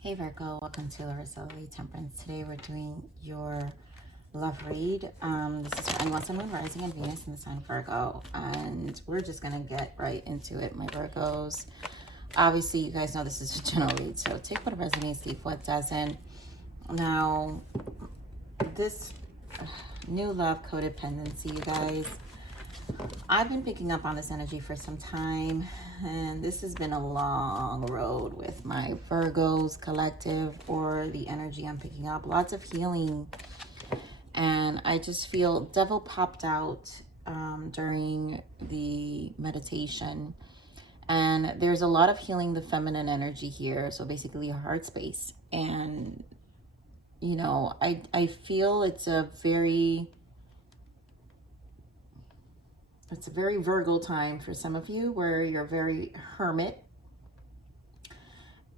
Hey Virgo, welcome to Larissa Lee Temperance. Today we're doing your love read. This is for anyone, Sun, Moon, Rising, and Venus in the sign Virgo. And we're just going to get right into it, my Virgos. Obviously, you guys know this is a general read, so take what resonates, leave what doesn't. Now, this new love codependency, you guys, I've been picking up on this energy for some time, and this has been a long road with my Virgos collective, or the energy I'm picking up. Lots of healing, and I just feel devil popped out during the meditation, and there's a lot of healing the feminine energy here, so basically your heart space. And you know, I feel it's a very Virgo time for some of you, where you're very hermit,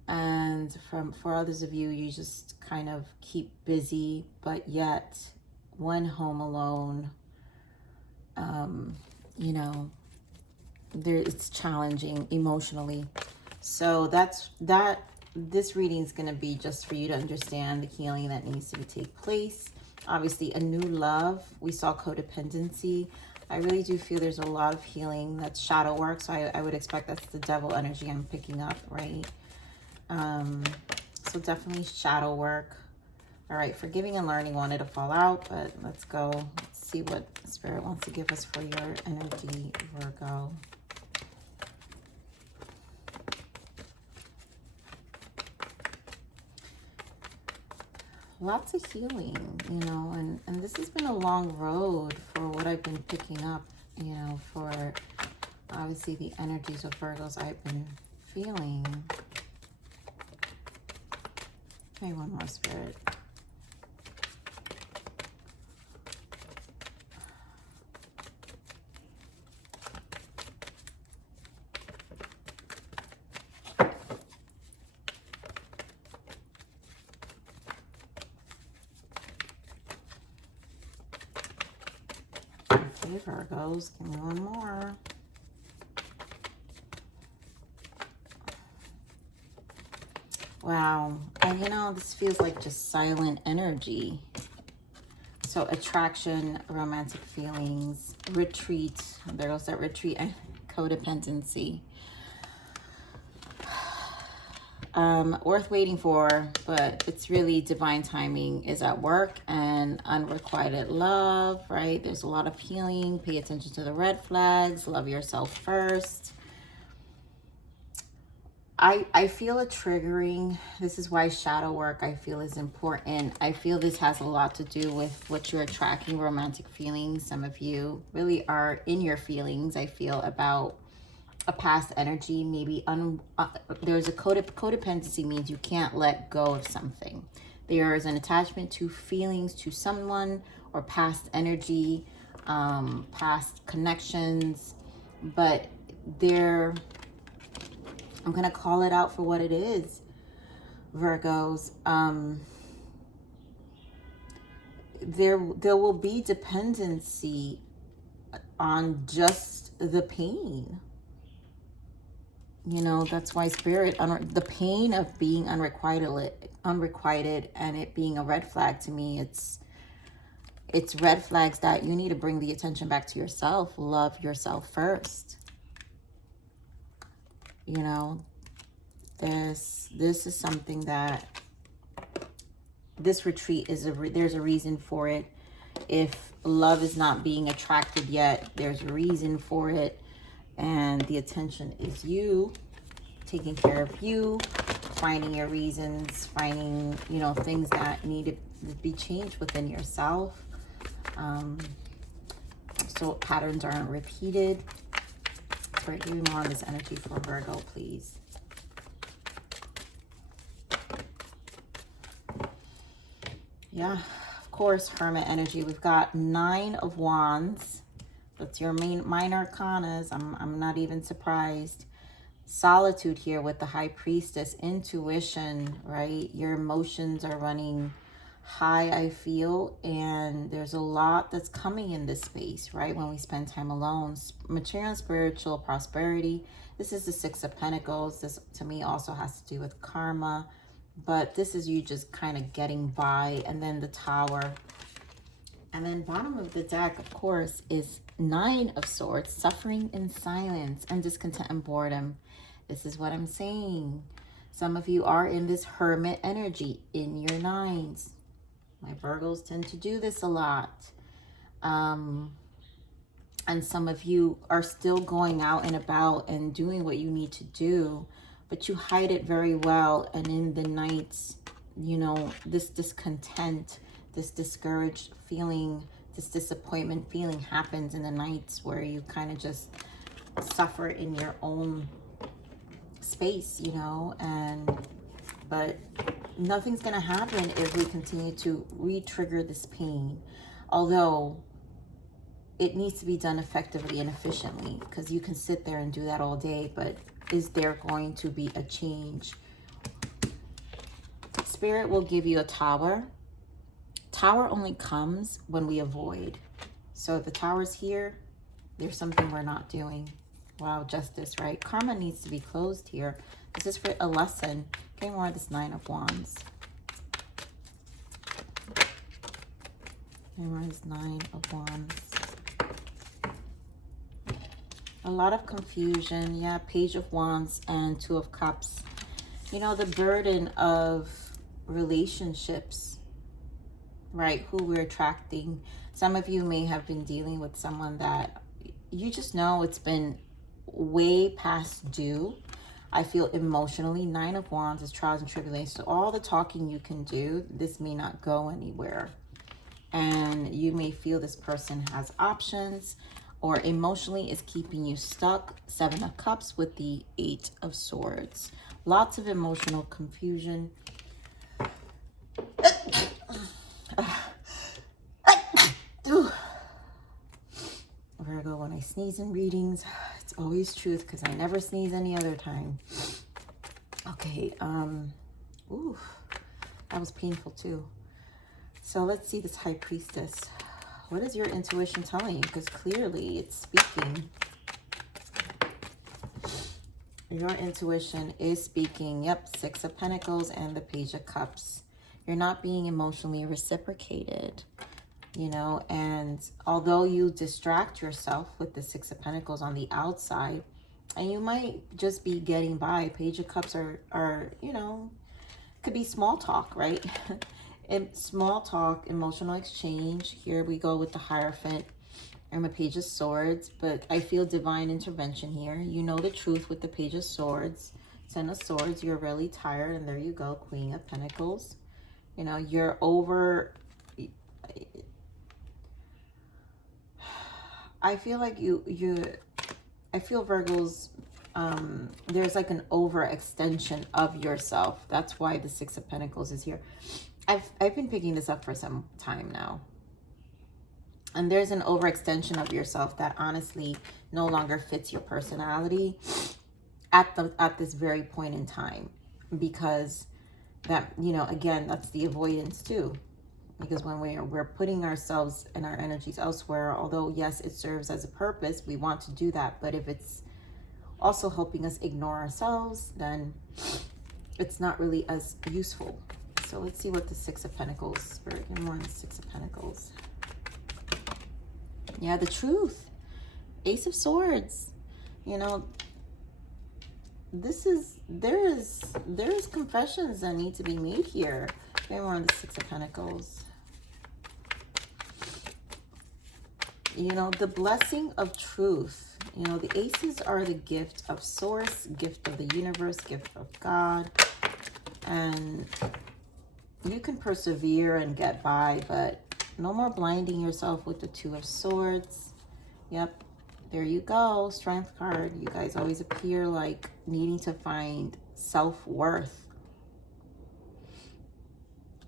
and for others of you, you just kind of keep busy, but yet when home alone, you know, it's challenging emotionally. So this reading is going to be just for you to understand the healing that needs to take place. Obviously, a new love. We saw codependency. I really do feel there's a lot of healing that's shadow work. So I would expect that's the devil energy I'm picking up, right? So definitely shadow work. All right, forgiving and learning wanted to fall out, but let's go. Let's see what Spirit wants to give us for your energy, Virgo. Lots of healing, you know, and this has been a long road for what I've been picking up, you know, for obviously the energies of Virgos I've been feeling. Maybe one more, Spirit. Okay, Virgos, give me one more. Wow. And you know, this feels like just silent energy. So attraction, romantic feelings, retreat. There goes that retreat, and codependency. Worth waiting for, but it's really divine timing is at work, and unrequited love, right? There's a lot of healing. Pay attention to the red flags. Love yourself first. I feel a triggering. This is why shadow work I feel is important. I feel this has a lot to do with what you're attracting, romantic feelings. Some of you really are in your feelings, I feel, about a past energy. Maybe there's a codependency means you can't let go of something. There is an attachment to feelings, to someone, or past energy, past connections, but I'm going to call it out for what it is, Virgos. There will be dependency on just the pain. You know, that's why Spirit, the pain of being unrequited and it being a red flag to me, it's red flags that you need to bring the attention back to yourself. Love yourself first. You know, this is something that this retreat is there's a reason for it. If love is not being attracted yet, there's a reason for it, and the attention is you taking care of you, finding your reasons, finding, you know, things that need to be changed within yourself, so patterns aren't repeated. Give me more on this energy for Virgo, please. Yeah, of course, Hermit energy. We've got 9 of Wands. That's your minor arcanas. I'm not even surprised. Solitude here with the High Priestess. Intuition, right? Your emotions are running high, I feel, and there's a lot that's coming in this space, right? When we spend time alone. Material and spiritual prosperity. This is the 6 of Pentacles. This to me also has to do with karma, but this is you just kind of getting by. And then the Tower. And then bottom of the deck, of course, is Nine of Swords, suffering in silence and discontent and boredom. This is what I'm saying. Some of you are in this Hermit energy in your nines. My Virgos tend to do this a lot. And some of you are still going out and about and doing what you need to do, but you hide it very well. And in the nights, you know, this discontent, this discouraged feeling, this disappointment feeling happens in the nights where you kind of just suffer in your own space, you know, but nothing's going to happen if we continue to re-trigger this pain. Although it needs to be done effectively and efficiently, because you can sit there and do that all day, but is there going to be a change? Spirit will give you a Tower. Tower only comes when we avoid. So if the Tower's here, there's something we're not doing. Wow, Justice, right? Karma needs to be closed here. This is for a lesson. Getting more of this Nine of Wands. Getting more of this Nine of Wands. A lot of confusion. Yeah, Page of Wands and Two of Cups. You know, the burden of relationships, right? Who we're attracting. Some of you may have been dealing with someone that you just know it's been way past due. I feel emotionally. Nine of Wands is trials and tribulations. So all the talking you can do, this may not go anywhere. And you may feel this person has options or emotionally is keeping you stuck. Seven of Cups with the Eight of Swords. Lots of emotional confusion. Virgo, when I sneeze in readings, it's always truth because I never sneeze any other time. Okay, ooh, that was painful too. So let's see this High Priestess. What is your intuition telling you? Because clearly it's speaking. Your intuition is speaking. Yep, Six of Pentacles and the Page of Cups. You're not being emotionally reciprocated, you know, and although you distract yourself with the Six of Pentacles on the outside, and you might just be getting by. Page of Cups are you know, could be small talk, right? Small talk, emotional exchange. Here we go with the Hierophant and the Page of Swords, but I feel divine intervention here. You know the truth with the Page of Swords. Ten of Swords, you're really tired, and there you go, Queen of Pentacles. You know, you're over... I feel like I feel Virgos, there's like an overextension of yourself. That's why the Six of Pentacles is here. I've been picking this up for some time now. And there's an overextension of yourself that honestly no longer fits your personality at this very point in time. Because that, you know, again, that's the avoidance too. Because when we're putting ourselves and our energies elsewhere, although yes, it serves as a purpose, we want to do that. But if it's also helping us ignore ourselves, then it's not really as useful. So let's see what the Six of Pentacles, Spirit, and more on the Six of Pentacles. Yeah, the truth. Ace of Swords. You know, there is confessions that need to be made here. Maybe more on the Six of Pentacles. You know, the blessing of truth. You know, the aces are the gift of source, gift of the universe, gift of God. And you can persevere and get by, but no more blinding yourself with the Two of Swords. Yep, there you go. Strength card. You guys always appear like needing to find self-worth.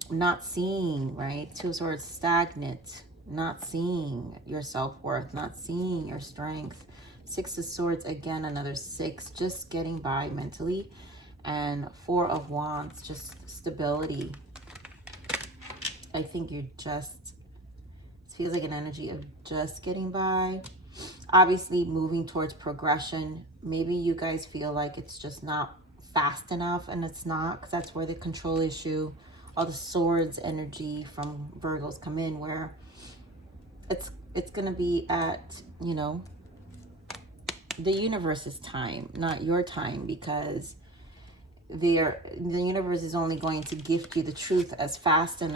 Not seeing, right? Two of Swords, stagnant. Not seeing your self-worth. Not seeing your strength. Six of Swords, again, another six. Just getting by mentally. And Four of Wands, just stability. I think you're just, it feels like an energy of just getting by. Obviously moving towards progression. Maybe you guys feel like it's just not fast enough, and it's not, because that's where the control issue, all the swords energy from Virgos come in, where it's going to be at, you know, the universe's time, not your time, because the universe is only going to gift you the truth as fast and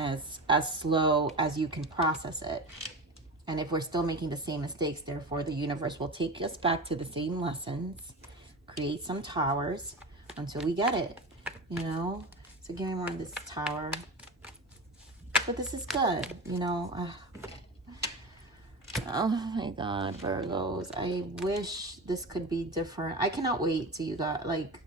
as slow as you can process it. And if we're still making the same mistakes, therefore the universe will take us back to the same lessons, create some towers until we get it, you know. So give me more of this tower. But this is good, you know. Oh my God, Virgos. I wish this could be different. I cannot wait till you got, like,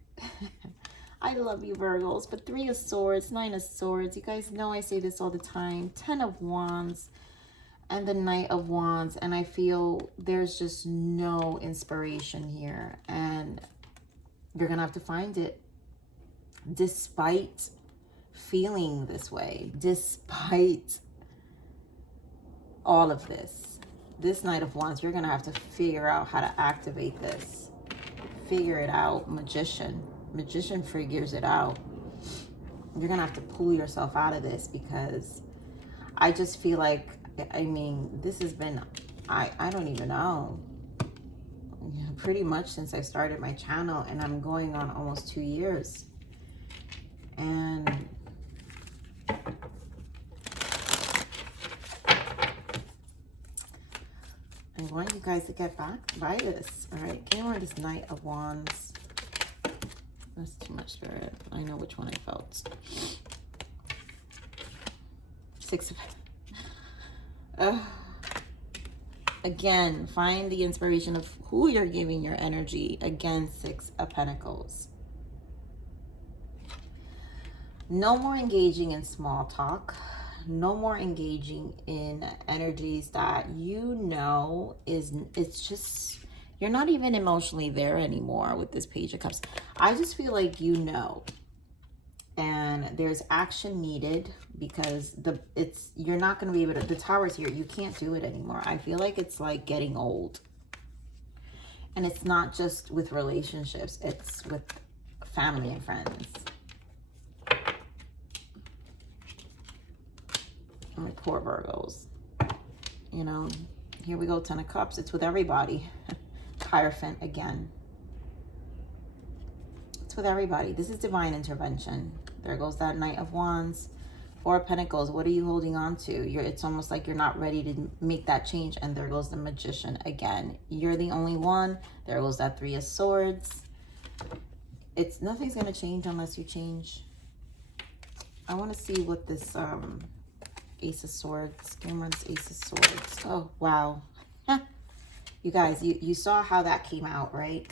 I love you, Virgos. But 3 of Swords, 9 of Swords. You guys know I say this all the time. 10 of Wands and the Knight of Wands. And I feel there's just no inspiration here. And you're going to have to find it. Despite feeling this way, despite all of this. This Knight of Wands, you're going to have to figure out how to activate this. Figure it out. Magician. Magician figures it out. You're going to have to pull yourself out of this, because I just feel like, I mean, this has been, I don't even know. Pretty much since I started my channel, and I'm going on almost 2 years. And I want you guys to get back by this. All right, give me this Knight of Wands. That's too much, Spirit. I know which one I felt. 6 of... Again, find the inspiration of who you're giving your energy. Again, 6 of Pentacles. No more engaging in small talk. No more engaging in energies that you know it's just, you're not even emotionally there anymore with this Page of Cups. I just feel like you know, and there's action needed, because you're not going to be able to, the Tower's here, you can't do it anymore. I feel like it's like getting old. And it's not just with relationships, it's with family and friends. My poor Virgos. You know, here we go, 10 of Cups. It's with everybody. Hierophant again. It's with everybody. This is divine intervention. There goes that Knight of Wands. 4 of Pentacles. What are you holding on to? It's almost like you're not ready to make that change. And there goes the Magician again. You're the only one. There goes that 3 of Swords. Nothing's going to change unless you change. I want to see what this... Ace of Swords. Cameron's Ace of Swords. Oh, wow. You guys, you saw how that came out, right?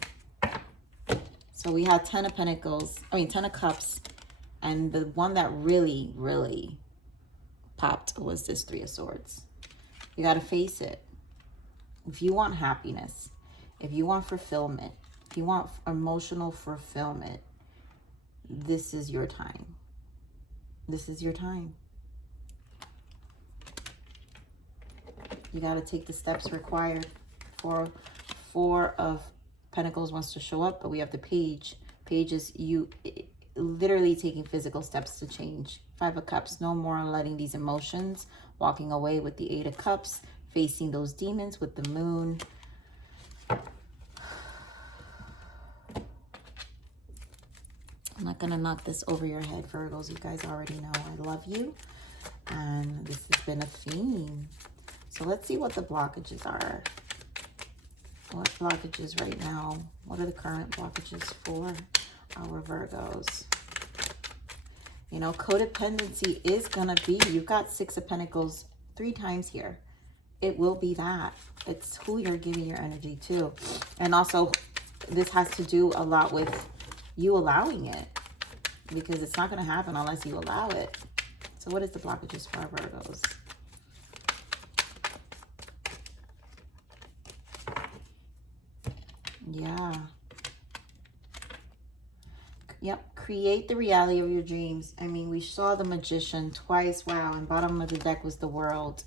So we had 10 of Pentacles. I mean, 10 of Cups. And the one that really, really popped was this 3 of Swords. You got to face it. If you want happiness, if you want fulfillment, if you want emotional fulfillment, this is your time. This is your time. You got to take the steps required. 4 of Pentacles wants to show up, but we have the Page. Page is you literally taking physical steps to change. 5 of Cups, no more letting these emotions, walking away with the 8 of Cups, facing those demons with the Moon. I'm not going to knock this over your head, Virgos. You guys already know I love you. And this has been a theme. So let's see what the blockages are. What blockages right now? What are the current blockages for our Virgos? You know, codependency is going to be, you've got 6 of Pentacles 3 times here. It will be that. It's who you're giving your energy to. And also, this has to do a lot with you allowing it, because it's not going to happen unless you allow it. So what is the blockages for our Virgos? Yeah. Yep. Create the reality of your dreams. I mean, we saw the Magician twice. Wow. And bottom of the deck was the World.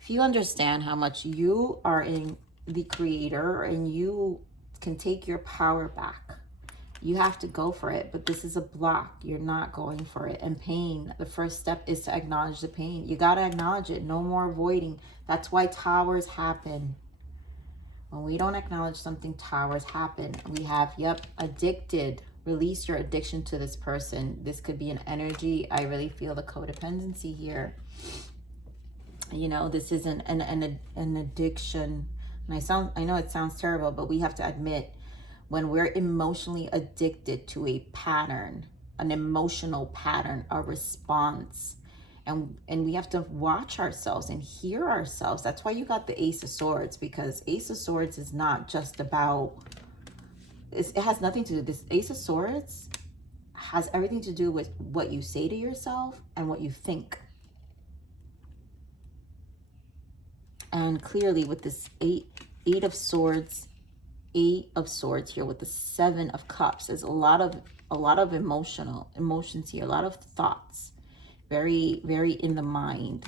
If you understand how much you are in the creator and you can take your power back, You have to go for it, but this is a block. You're not going for it. And pain, the first step is to acknowledge the pain. You got to acknowledge it. No more avoiding. That's why towers happen. When we don't acknowledge something, towers happen. We have, yep, addicted. Release your addiction to this person. This could be an energy. I really feel the codependency here. You know, this isn't an addiction. And I know it sounds terrible, but we have to admit, when we're emotionally addicted to a pattern, an emotional pattern, a response, and we have to watch ourselves and hear ourselves. That's why you got the Ace of Swords, because Ace of Swords is not just about, it has nothing to do, this Ace of Swords has everything to do with what you say to yourself and what you think. And clearly with this eight of Swords here with the Seven of Cups, there's a lot of emotions here, a lot of thoughts, very, very in the mind.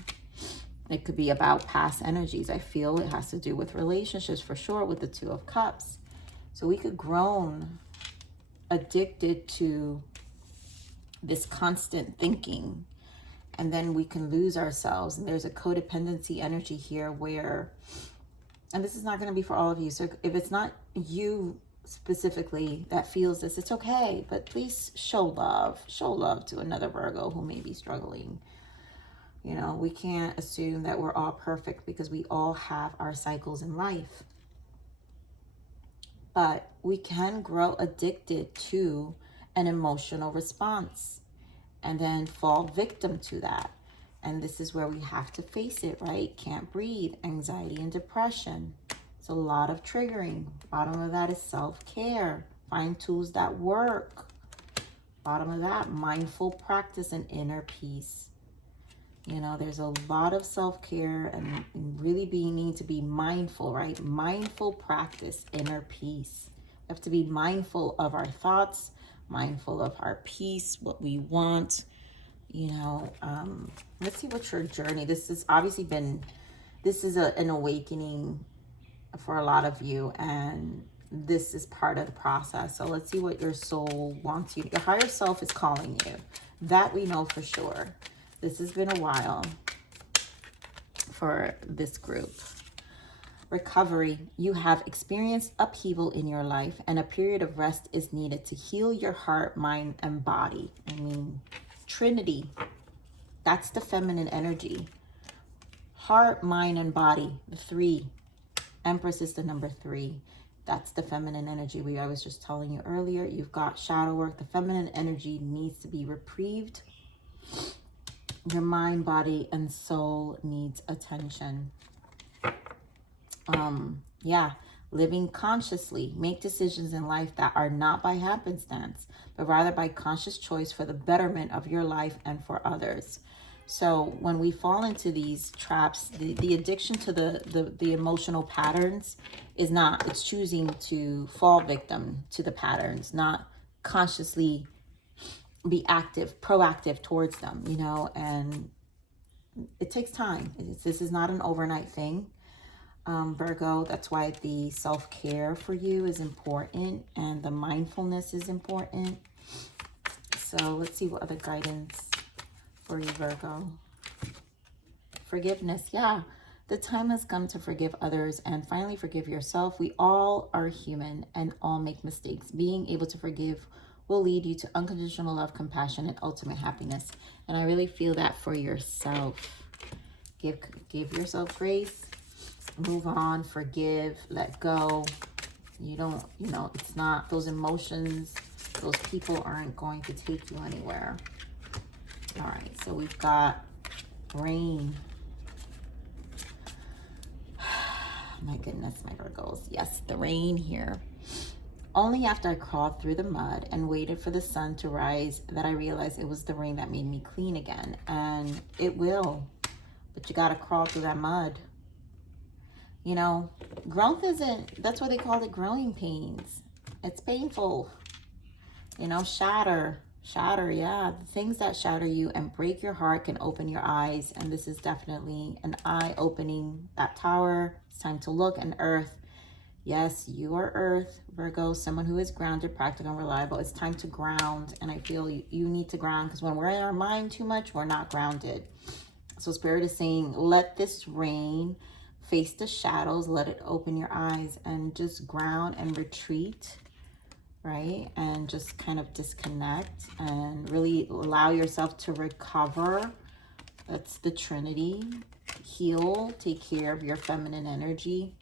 It could be about past energies. I feel it has to do with relationships for sure with the Two of Cups. So we could groan addicted to this constant thinking, and then we can lose ourselves. And there's a codependency energy here where, and this is not going to be for all of you. So if it's not you specifically that feels this, it's okay. But please show love to another Virgo who may be struggling. You know, we can't assume that we're all perfect, because we all have our cycles in life. But we can grow addicted to an emotional response and then fall victim to that. And this is where we have to face it, right? Can't breathe, anxiety and depression. It's a lot of triggering. Bottom of that is self-care. Find tools that work. Bottom of that, mindful practice and inner peace. You know, there's a lot of self-care and really needing to be mindful, right? Mindful practice, inner peace. We have to be mindful of our thoughts, mindful of our peace, what we want. You know, let's see what your journey, this has obviously been, this is an awakening for a lot of you, and this is part of the process. So let's see what your soul wants you. Your higher self is calling you. That we know for sure. This has been a while for this group. Recovery. You have experienced upheaval in your life, and a period of rest is needed to heal your heart, mind, and body. I mean, Trinity. That's the feminine energy. Heart, mind, and body. The 3. Empress is the number 3. That's the feminine energy. I was just telling you earlier. You've got shadow work. The feminine energy needs to be reprieved. Your mind, body, and soul needs attention. Yeah, living consciously. Make decisions in life that are not by happenstance, but rather by conscious choice for the betterment of your life and for others. So when we fall into these traps, the addiction to the emotional patterns is not, it's choosing to fall victim to the patterns, not consciously be active, proactive towards them, you know, and it takes time. This is not an overnight thing. Virgo, that's why the self-care for you is important and the mindfulness is important. So let's see what other guidance for you, Virgo. Forgiveness. Yeah, the time has come to forgive others and finally forgive yourself. We all are human and all make mistakes. Being able to forgive will lead you to unconditional love, compassion, and ultimate happiness. And I really feel that for yourself. Give yourself grace. Move on, forgive, let go. You don't, you know, it's not, those emotions, those people aren't going to take you anywhere. All right, so we've got rain. My goodness, my Virgos. Yes, the rain here. Only after I crawled through the mud and waited for the sun to rise that I realized it was the rain that made me clean again. And it will, but you got to crawl through that mud. You know, growth isn't, that's what they call it, growing pains. It's painful. You know, shatter, yeah. The things that shatter you and break your heart can open your eyes. And this is definitely an eye-opening. That tower, it's time to look and earth. Yes, you are Earth, Virgo, someone who is grounded, practical, and reliable. It's time to ground. And I feel you need to ground, because when we're in our mind too much, we're not grounded. So Spirit is saying, let this rain, face the shadows, let it open your eyes, and just ground and retreat, right? And just kind of disconnect and really allow yourself to recover. That's the Trinity. Heal, take care of your feminine energy.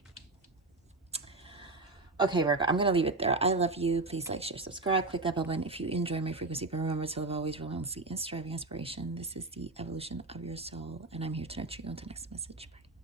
Okay, Virgo, I'm going to leave it there. I love you. Please like, share, subscribe. Click that bell button if you enjoy my frequency. But remember to live always relentlessly and striving inspiration. This is the evolution of your soul. And I'm here to nurture you. Until next message. Bye.